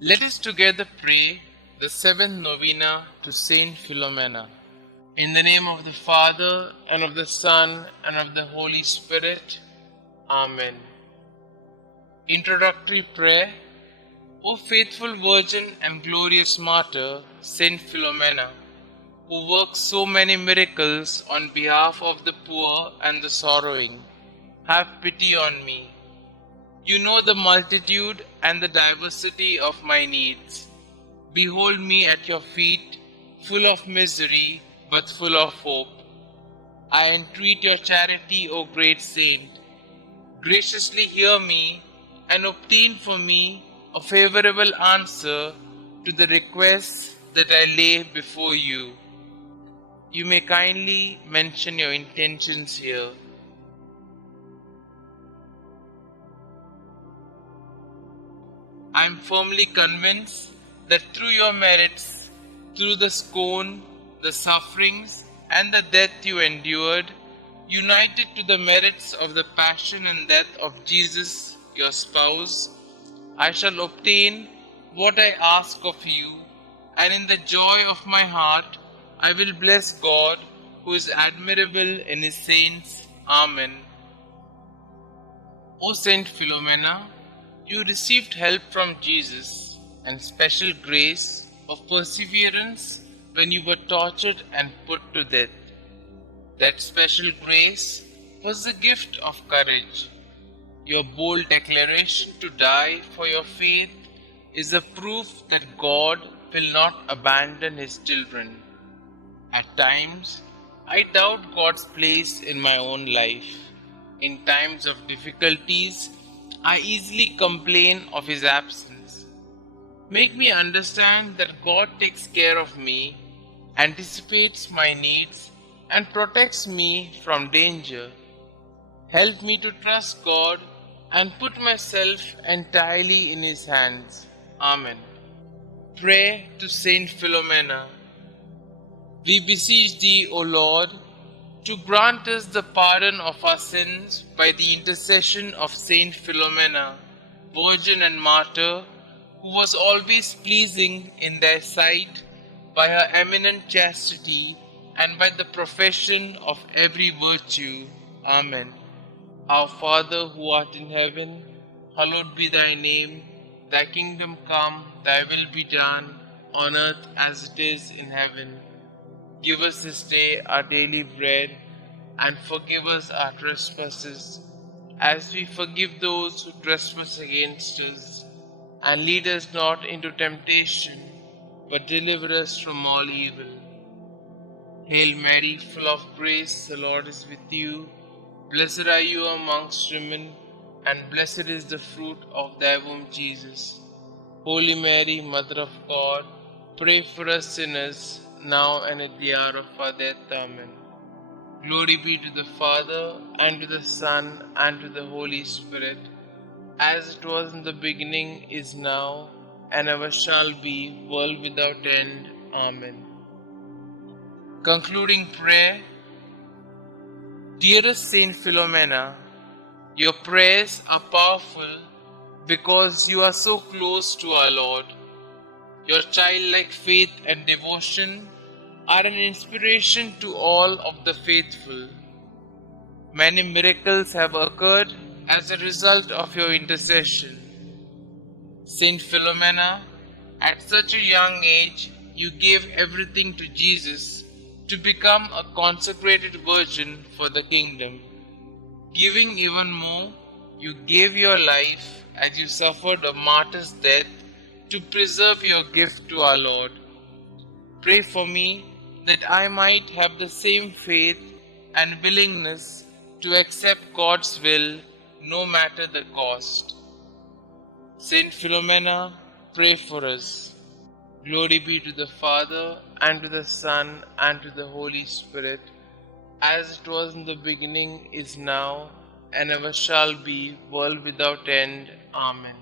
Let us together pray the seventh novena to St Philomena. In the name of the Father, and of the Son, and of the Holy Spirit. Amen. Introductory Prayer. O faithful Virgin and glorious Martyr, St Philomena, who works so many miracles on behalf of the poor and the sorrowing, have pity on me. You know the multitude and the diversity of my needs. Behold me at your feet, full of misery, but full of hope. I entreat your charity, O great saint. Graciously hear me and obtain for me a favorable answer to the requests that I lay before you. You may kindly mention your intentions here. I am firmly convinced that through your merits, through the scorn, the sufferings, and the death you endured, united to the merits of the passion and death of Jesus, your spouse, I shall obtain what I ask of you, and in the joy of my heart I will bless God, who is admirable in his saints. Amen. O Saint Philomena, you received help from Jesus and special grace of perseverance when you were tortured and put to death. That special grace was the gift of courage. Your bold declaration to die for your faith is a proof that God will not abandon his children. At times, I doubt God's place in my own life. In times of difficulties, I easily complain of his absence. Make me understand that God takes care of me, anticipates my needs, and protects me from danger. Help me to trust God and put myself entirely in his hands. Amen. Pray to Saint Philomena. We beseech thee, O Lord, to grant us the pardon of our sins by the intercession of Saint Philomena, Virgin and Martyr, who was always pleasing in thy sight by her eminent chastity and by the profession of every virtue. Amen. Our Father who art in heaven, hallowed be thy name. Thy kingdom come, thy will be done, on earth as it is in heaven. Give us this day our daily bread, and forgive us our trespasses, as we forgive those who trespass against us. And lead us not into temptation, but deliver us from all evil. Hail Mary, full of grace, the Lord is with you. Blessed are you amongst women, and blessed is the fruit of thy womb, Jesus. Holy Mary, Mother of God, pray for us sinners, now and at the hour of our death. Amen. Glory be to the Father, and to the Son, and to the Holy Spirit, as it was in the beginning, is now, and ever shall be, world without end. Amen. Concluding prayer. Dearest Saint Philomena, your prayers are powerful because you are so close to our Lord. Your childlike faith and devotion are an inspiration to all of the faithful. Many miracles have occurred as a result of your intercession. Saint Philomena, at such a young age, you gave everything to Jesus to become a consecrated virgin for the kingdom. Giving even more, you gave your life as you suffered a martyr's death to preserve your gift to our Lord. Pray for me that I might have the same faith and willingness to accept God's will no matter the cost. Saint Philomena, pray for us. Glory be to the Father, and to the Son, and to the Holy Spirit, as it was in the beginning, is now, and ever shall be, world without end. Amen.